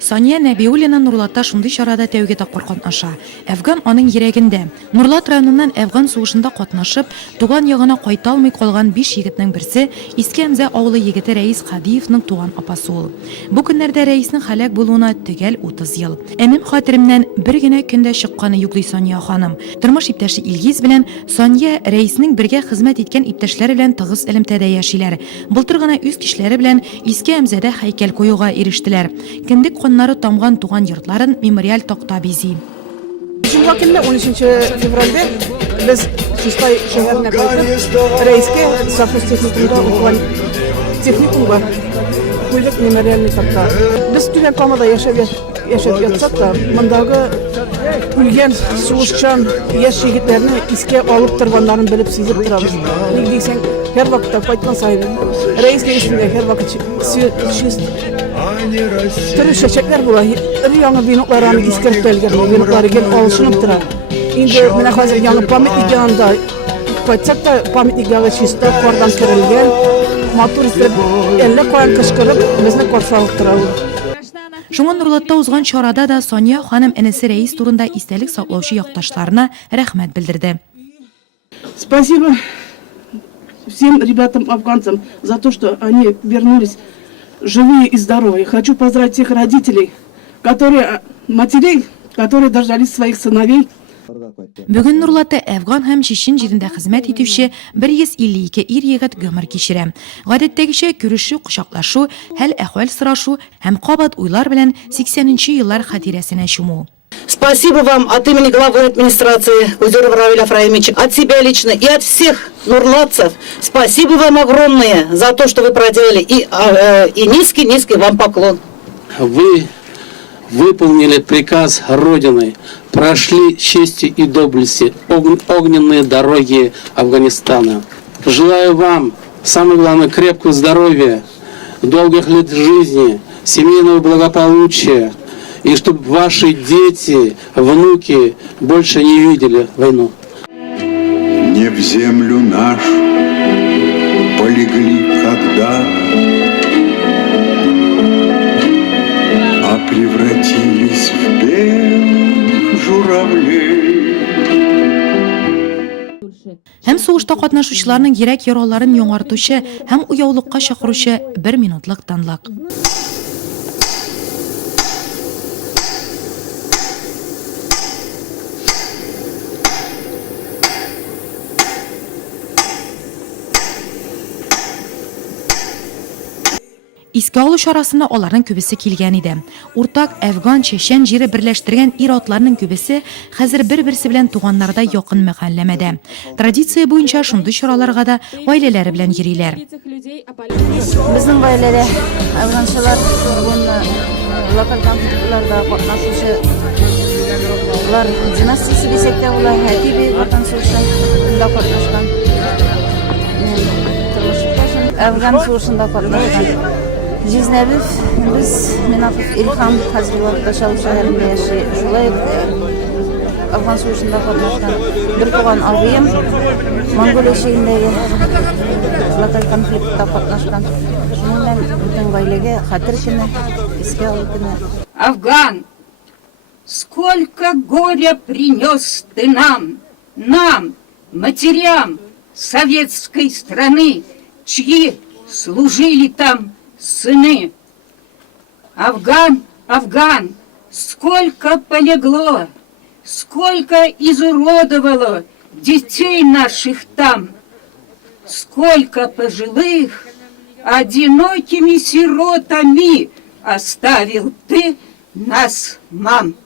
Сания Нәбиуллина Нурлатта шундый чарада тәүге тапкыр катнаша. Әфган аның йөрәгендә. Нурлат районыннан Әфган сугышында катнашып, туган ягына кайта алмый калган 5 егетнең берсе Иске Әмзә авылы егете Рәис Хадиевның туган апасы ул. Бу көннәрдә Рәиснең һәлак булуына төгәл 30 ел. Әнем хатırымнан бер генә көндә чыкканы юклый Сания ханым. Тормыш иптәше Илгиз белән Сания Рәиснең бергә хезмәт иткән иптәшләре белән тыгыз элемтәдә яшиләр. Былтыр гына үз кишләре белән Иске Әмзәдә һәйкәл куюга ирештеләр. Кендек каннары тамган туган йортларын мемориаль такта бизи. Cuma günü 13 fevralda biz Şuştay şehirine kayıp Reis'ke Safos Teknikum'da okuyan teknikum var. Koyduk memorialini takta. Biz tüven kamada yaşayıp yatsak da bundağı ülgen soğuşçan yaş yigitlerini iske alıp tırvanlarını bilip sizip durarız. Ne diysen her vakitte kayıtman sahibi. Reis'le isminde her vakit türlü çiçekler bula. Yanı binoklarını iskerip belger. Binokları gel alışınıp durar. Şimdi mene hazır yanı pamitlik yanında kayıtsak da pamitlik yağı çizde kordan kırılgen. Матур итеп, әллә каян кычкырып, безне каршылап тора. Шуңа Нурлатта узган чарада да Соня ханым энесе Рәис турында истәлек саклаучы якташларына рәхмәт белдерде. Спасибо всем ребятам афганцам за то, что они вернулись живые и здоровые. Хочу поздравить всех родителей, матерей, которые дождались своих сыновей. Бүген Нурлатта Әфган һәм Чечен җирендә хезмәт итүче 152 ир-егет гомер кичерә. Гадәттәгечә күрешү, кочаклашу, хәл-әхвал сорашу һәм кабат уйлар белән 80нче еллар хатирәсенә чуму. Спасибо вам от имени главы администрации Узерова Равиля Фраимовича, от себя лично и от всех нурлатцев. Спасибо вам огромное за то, что вы проделали. И низкий вам поклон. Вы выполнили приказ Родины, прошли честью и доблестью огненные дороги Афганистана. Желаю вам, самое главное, крепкого здоровья, долгих лет жизни, семейного благополучия, и чтобы ваши дети, внуки больше не видели войну. Не в землю нашу полегли когда-то, а превратились в белых журавлей. Һәм сугышта катнашучыларның йөрәк яраларын яңартучы һәм уяулыкка чакыручы 1 минутлык танлык. Иске алу чарасына аларның күбесе килгән иде. Уртак Әфган, Чечен җире берләштергән ир-атларның күбесе хәзер бер-берсе белән туганнарда якын мәхәлләмәдә. Традиция буенча шундый чараларга да гаиләләре белән йөриләр. Безнең гаиләдә афганчылар локаль конфликтларда катнашучы улар династиясе дисәк тә улар хәтиби ватан сугышында катнашкан. Афган сугышында катнашкан. Жизнәбез, мен Илхам хәзерләр Шалу шәһәрендә яши. Шулай Афган сугышында катнашкан. Бер туган абыем Монголия шәһәрендәге локаль конфликтта катнашкан. Шуның бүтән гаиләгә хәтер көне, искә алу көне. Афган, сколько горя принес ты нам, матерям советской страны, чьи служили там сыны. Афган, сколько полегло, сколько изуродовало детей наших там, сколько пожилых одинокими сиротами оставил ты нас, мам.